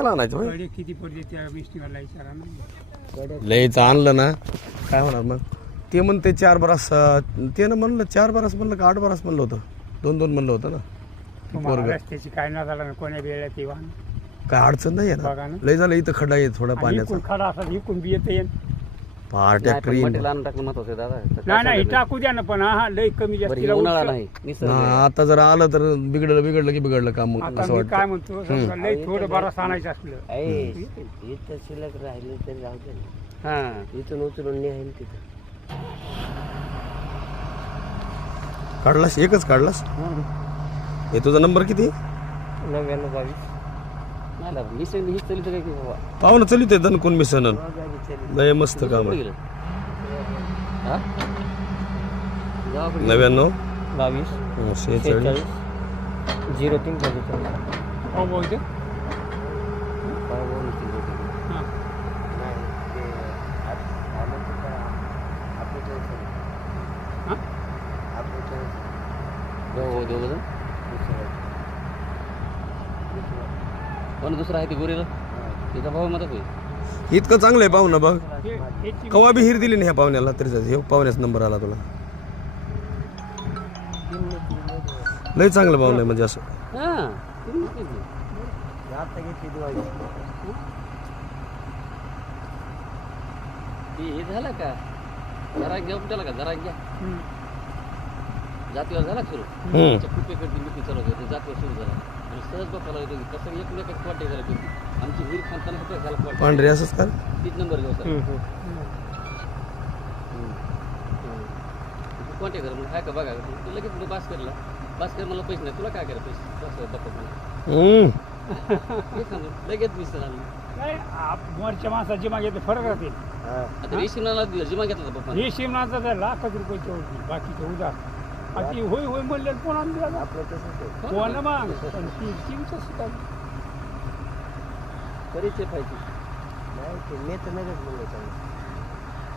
त्याला आणायचं होय. कडे किती पडते त्या मिस्टीवाला विचारा ना. लयचं आणलं ना काय होणार मग. ते म्हणते 4 बरास ते ना म्हणलं 4 बरास म्हणलं का 8 बरास म्हणलं होतं 2-2 म्हणलं होतं ना. तुम्हाला रस्त्याची काय ना झालं कोण्या वेळेला ते वाहन काय अडचण नाही आहे बघा ना. ना. लय झालं इथं खड्डा आहे थोडा पाण्याचा. इकून खडा असा इकून बी येते फार ट्रॅक्टर टाकलं महत्वाचं दादा. नाही नाही टाकू द्या ना पण हा लय कमी जास्त उन्हाळा नाही निसर्ग आहे. आता जर आलं तर बिघडलं की बिघडलं काम मग आता असं मी वाटतं. काय म्हणतो समजा लय थोडं बरं आणायचं असलं आहे, इथं शिल्लक राहिले तरी राहू दे ना. हा इथून उचलून नेईल तिथं. काढलास एकच काढलास. हे तुझा नंबर किती 99-22 नाही दादा मिसळ हीच चली तर काय की बाबा पाहू ना चलित दन कोण मिसळ गावी चली. लय मस्त काम कुठे आहे. गेलं? हा? गावाकडे 99 22 46 03 45. हो बोलते काय बोलू ती लोकं? हा नाही, ते आलं तर काय आपलं टेन्शन. हा? आपलं टेन्शन. दोघं जण? पण दुसरा आहे ते गोरेला तिचा भाऊ मदत होईल. इतकं चांगलं आहे पाहुणा बघ. याची कवा बी हिर दिली नाही ह्या पाहुण्याला तरी हे पाहुण्याचा नंबर आला तुला. लय चांगलं पाहुणं आहे म्हणजे असं. हां आता घेतली दिवाळी. हे झालं का जरा घ्या त्याला का जरा घ्या जातीवर झाला सुरू. कुठेकडे मिठी चालवत होते जातीवर सुरू झाला आणि सहज बघायला येतो कसं एकमेकात कॉन्टॅक्ट झाला होती. आमची विहीर खाताना होतं झाला कॉन्टॅक्ट. पांढरे असंच का. तीच नंबर घेऊ सर कॉन्टॅक्ट झाला म्हणून काय का बघा तू लगेच तुला बास्कर मला पैसे नाही तुला काय करा पैसे बस बघतो मला लगेच मिस्टर आम्ही काय वरच्या माणसाची मागे फरक राहते. आता रेशीमला जिमा घेतला पप्पा हे शिमनाचा तर लाखच रुपयाच्या होती बाकीचे उदार आता होय होय म्हणले कोणा दिला आपलं तसंच आहे. कोण मग पण ती सुद्धा परिचय पाहिजे नाही ते मी तर नगच म्हणलं चांगलं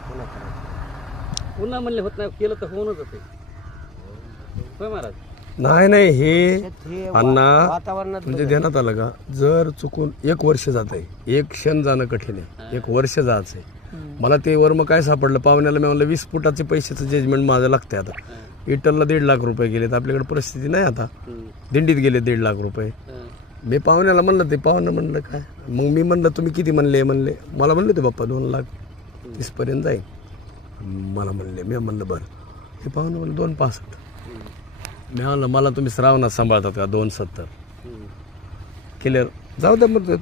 पुन्हा करायचं पुन्हा म्हणले होत नाही केलं तर होऊनच होते होय महाराज. नाही हे अण्णा वातावरणात म्हणजे ध्यानात आलं का जर चुकून 1 वर्ष जात आहे. 1 क्षण जाणं कठीण आहे. 1 वर्ष जायचं आहे. मला ते वर्म काय सापडलं पाहुण्याला मी म्हणलं 20 फुटाचे पैशाचं जजमेंट माझं लागतंय. आता इटलला 1.5 लाख रुपये गेलेत. आपल्याकडे परिस्थिती नाही आता. दिंडीत गेले 1.5 लाख रुपये. मी पाहुण्याला म्हणलं ते पाहुणं म्हणलं काय मग मी म्हणलं तुम्ही किती म्हणले मला म्हणले ते बाप्पा 2,30,000 पर्यंत जाईल. मला म्हणले मी म्हणलं बरं. हे पाहुणं म्हणलं 2,65,000. मी म्हणलं मला तुम्ही श्रावणात सांभाळतात का 2,70 क्लिअर जाऊ द्या मग